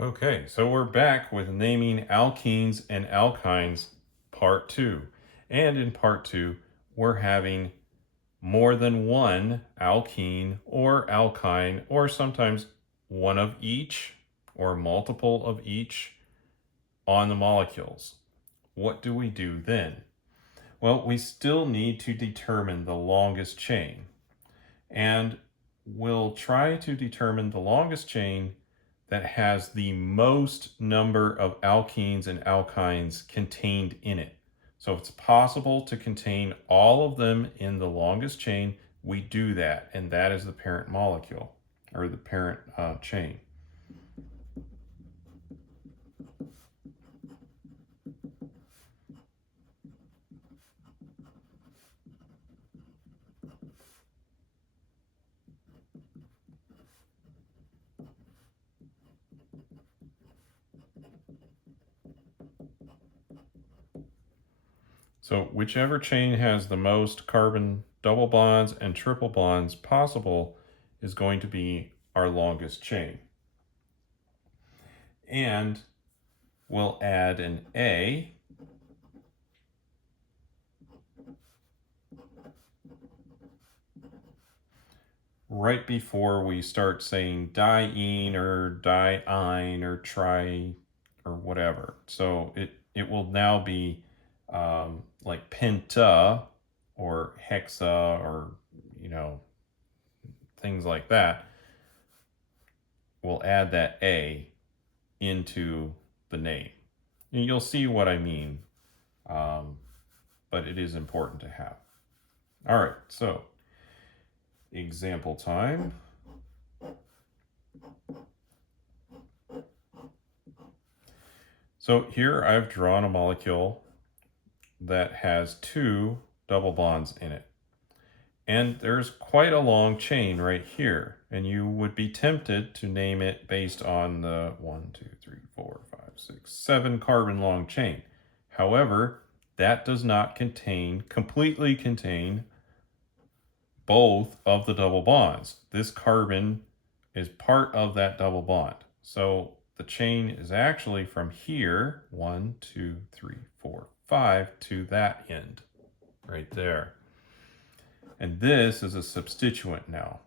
Okay, so we're back with naming alkenes and alkynes part 2. And in part 2, we're having more than one alkene or alkyne, or sometimes one of each or multiple of each on the molecules. What do we do then? Well, we still need to determine the longest chain. And we'll try to determine the longest chain that has the most number of alkenes and alkynes contained in it. So if it's possible to contain all of them in the longest chain, we do that, and that is the parent molecule, or the parent chain. So whichever chain has the most carbon double bonds and triple bonds possible is going to be our longest chain. And we'll add an A right before we start saying diene or diene or tri or whatever. So it will now be like penta or hexa or, things like that. We'll add that A into the name. And you'll see what I mean, but it is important to have. All right, so example time. So here I've drawn a molecule that has two double bonds in it. And there's quite a long chain right here. And you would be tempted to name it based on the 1, 2, 3, 4, 5, 6, 7 carbon long chain. However, that does not completely contain both of the double bonds. This carbon is part of that double bond. So the chain is actually from here, 1, 2, 3, 4, 5, to that end, right there. And this is a substituent now.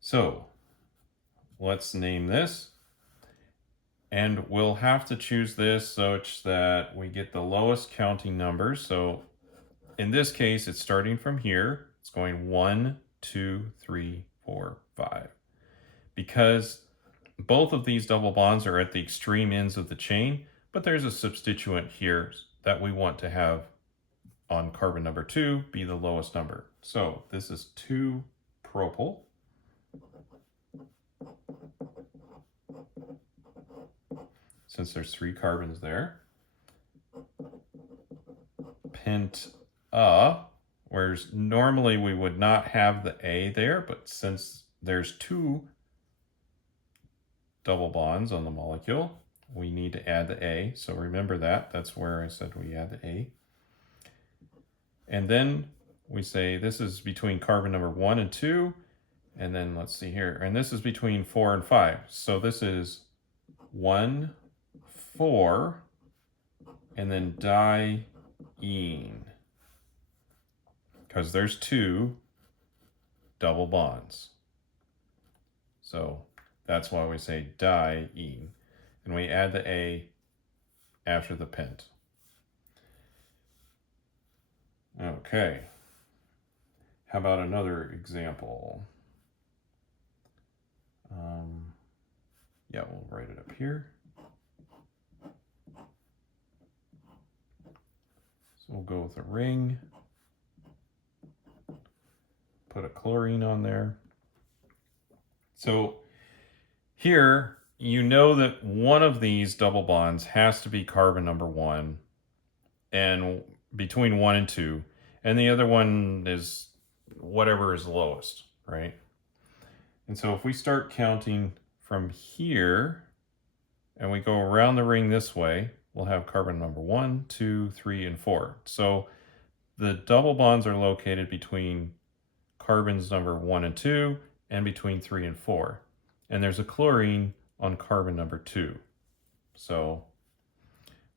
So let's name this. And we'll have to choose this such that we get the lowest counting numbers. So in this case, it's starting from here. It's going 1, 2, 3, 4, 5. Because both of these double bonds are at the extreme ends of the chain, but there's a substituent here that we want to have on carbon number 2 be the lowest number. So this is 2 propyl. Since there's 3 carbons there. Penta, whereas normally we would not have the A there, but since there's 2 double bonds on the molecule, we need to add the A. So remember that. That's where I said we add the A. And then we say this is between carbon number 1 and 2. And then let's see here. And this is between 4 and 5. So this is 1, 4, and then diene. Because there's 2 double bonds. So that's why we say diene. And we add the A after the pent. Okay. How about another example? Yeah, we'll write it up here. So we'll go with a ring. Put a chlorine on there. So here, you know that one of these double bonds has to be carbon number 1 and between 1 and 2, and the other one is whatever is lowest, right? And so if we start counting from here and we go around the ring this way, we'll have carbon number 1, 2, 3, and 4. So the double bonds are located between carbons number 1 and 2 and between 3 and 4. and there's a chlorine on carbon number 2. So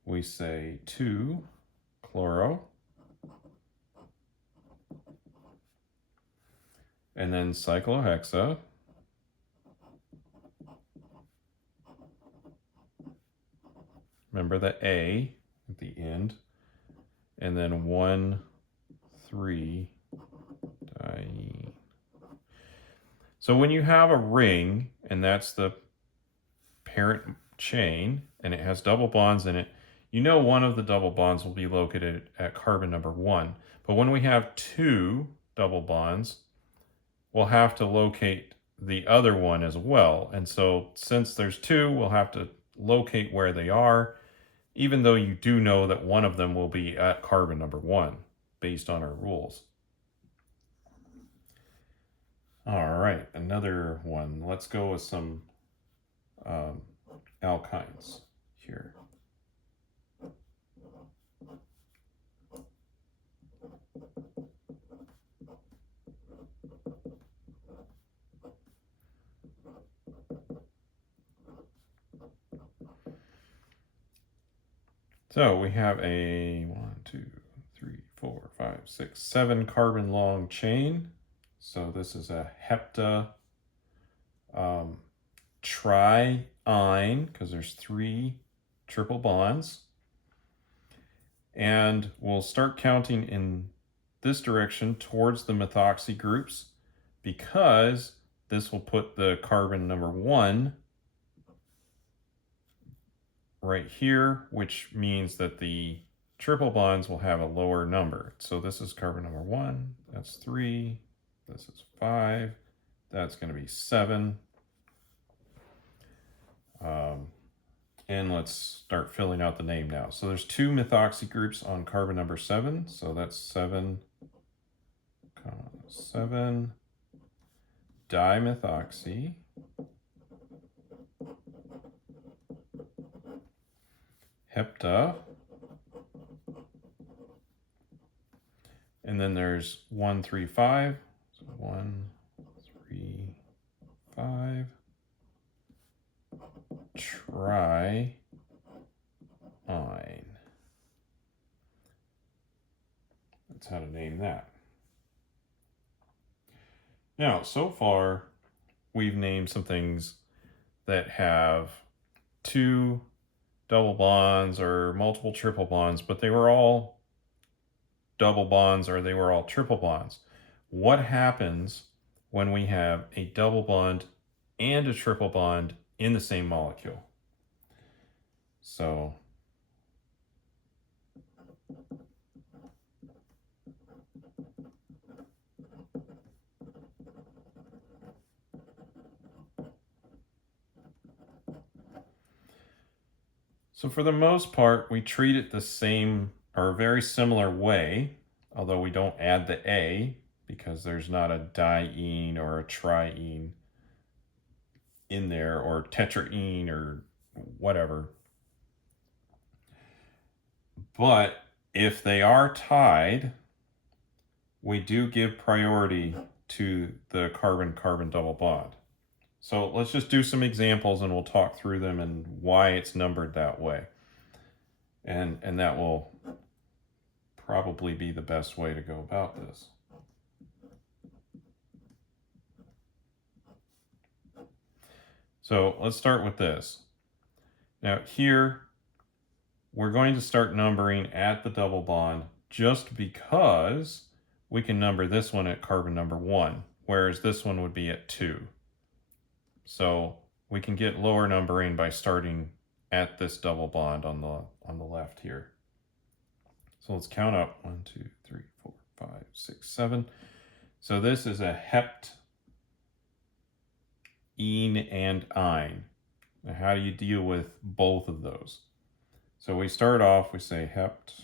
we say 2-chloro, and then cyclohexa, remember the A at the end, and then 1,3-diene. So when you have a ring, and that's the parent chain, and it has double bonds in it, you know one of the double bonds will be located at carbon number 1. But when we have 2 double bonds, we'll have to locate the other one as well. And so since there's 2, we'll have to locate where they are, even though you do know that one of them will be at carbon number 1 based on our rules. All right, another one. Let's go with some alkynes here. So we have a 1, 2, 3, 4, 5, 6, 7 carbon long chain. So this is a hepta triene, because there's 3 triple bonds. And we'll start counting in this direction towards the methoxy groups, because this will put the carbon number 1 right here, which means that the triple bonds will have a lower number. So this is carbon number 1, that's 3, this is 5, that's going to be 7. And let's start filling out the name now. So there's 2 methoxy groups on carbon number 7. So that's 7, 7 dimethoxy. Hepta. And then there's 1, 3, 5. So 1, 3, 5. Triene. That's how to name that. Now, so far, we've named some things that have 2 double bonds or multiple triple bonds, but they were all double bonds or they were all triple bonds. What happens when we have a double bond and a triple bond in the same molecule? So for the most part, we treat it the same or a very similar way, although we don't add the A because there's not a diene or a triene in there, or tetraene or whatever. But if they are tied, we do give priority to the carbon-carbon double bond. So let's just do some examples and we'll talk through them and why it's numbered that way. And that will probably be the best way to go about this. So let's start with this. Now here, we're going to start numbering at the double bond just because we can number this one at carbon number 1, whereas this one would be at 2. So we can get lower numbering by starting at this double bond on the left here. So let's count up 1, 2, 3, 4, 5, 6, 7. So this is a heptene and ine. Now how do you deal with both of those? So we start off, we say hept.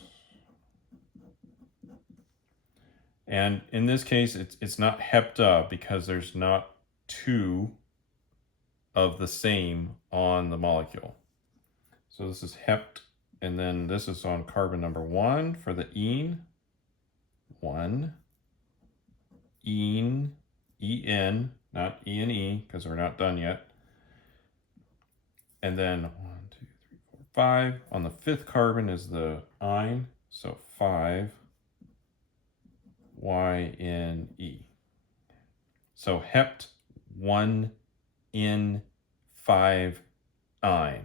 And in this case, it's not hepta because there's not 2 of the same on the molecule. So this is hept, and then this is on carbon number 1 for the ene. 1, ene, en, not ene, because we're not done yet. And then 1, 2, 3, 4, 5. On the fifth carbon is the yne, so 5 YNE. So hept 1 in 5 yne.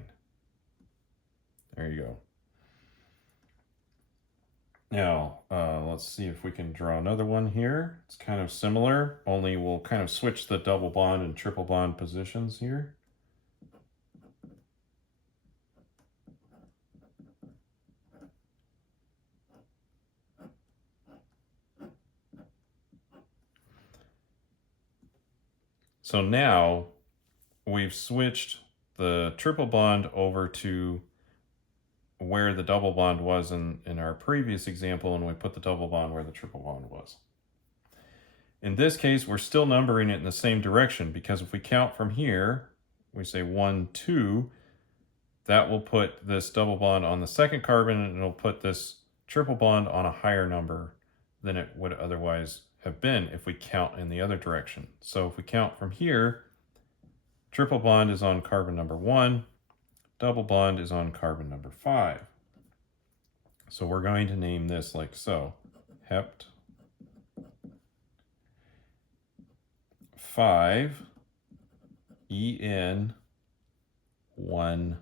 There you go. Now, let's see if we can draw another one here. It's kind of similar, only we'll kind of switch the double bond and triple bond positions here. So now we've switched the triple bond over to where the double bond was in our previous example, and we put the double bond where the triple bond was. In this case, we're still numbering it in the same direction, because if we count from here, we say 1, 2, that will put this double bond on the second carbon, and it'll put this triple bond on a higher number than it would otherwise have been if we count in the other direction. So if we count from here, triple bond is on carbon number 1, double bond is on carbon number 5. So we're going to name this like so. Hept 5 En 1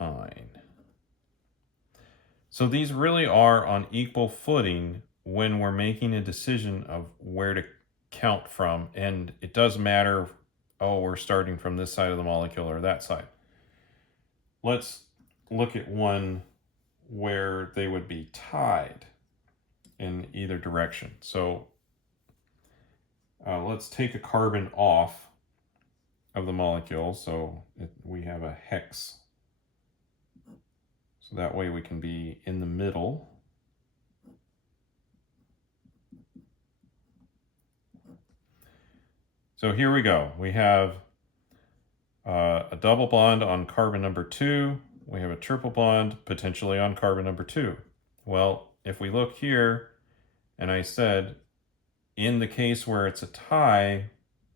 yne. So these really are on equal footing when we're making a decision of where to count from, and it does matter, oh, we're starting from this side of the molecule or that side. Let's look at one where they would be tied in either direction. So let's take a carbon off of the molecule, so we have a hex. So that way we can be in the middle. So here we go. We have a double bond on carbon number 2. We have a triple bond potentially on carbon number 2. Well, if we look here, and I said, in the case where it's a tie,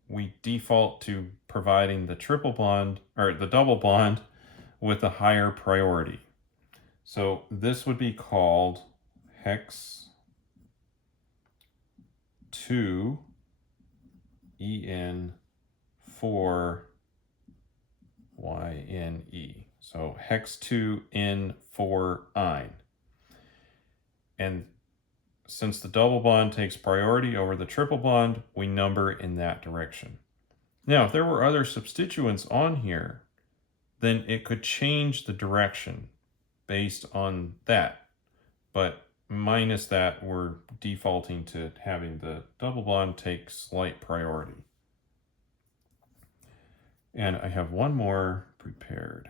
we default to providing the triple bond, or the double bond, with a higher priority. So this would be called hex 2 En 4 YNE. So hex 2 En 4 yne. And since the double bond takes priority over the triple bond, we number in that direction. Now, if there were other substituents on here, then it could change the direction based on that. But minus that, we're defaulting to having the double bond take slight priority. And I have one more prepared.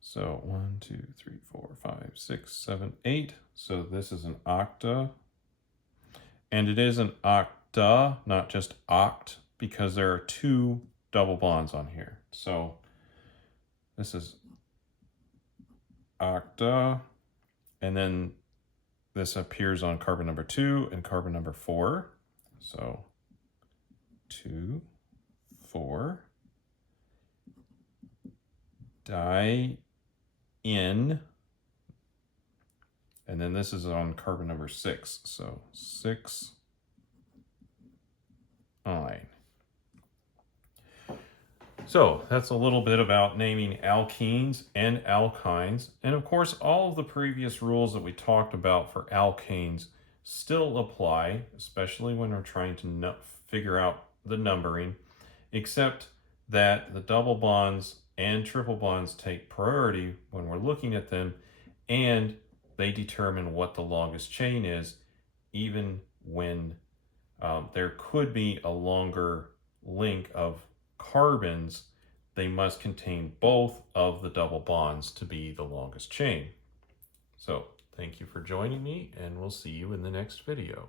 So 1, 2, 3, 4, 5, 6, 7, 8. So this is an octa. And it is an octa, not just oct, because there are 2 double bonds on here. So this is octa, and then this appears on carbon number 2 and carbon number 4. So 2, 4, di in, and then this is on carbon number 6. So 6 yne. So that's a little bit about naming alkenes and alkynes. And of course, all of the previous rules that we talked about for alkanes still apply, especially when we're trying to figure out the numbering, except that the double bonds and triple bonds take priority when we're looking at them, and they determine what the longest chain is, even when there could be a longer link of carbons. They must contain both of the double bonds to be the longest chain. So thank you for joining me, and we'll see you in the next video.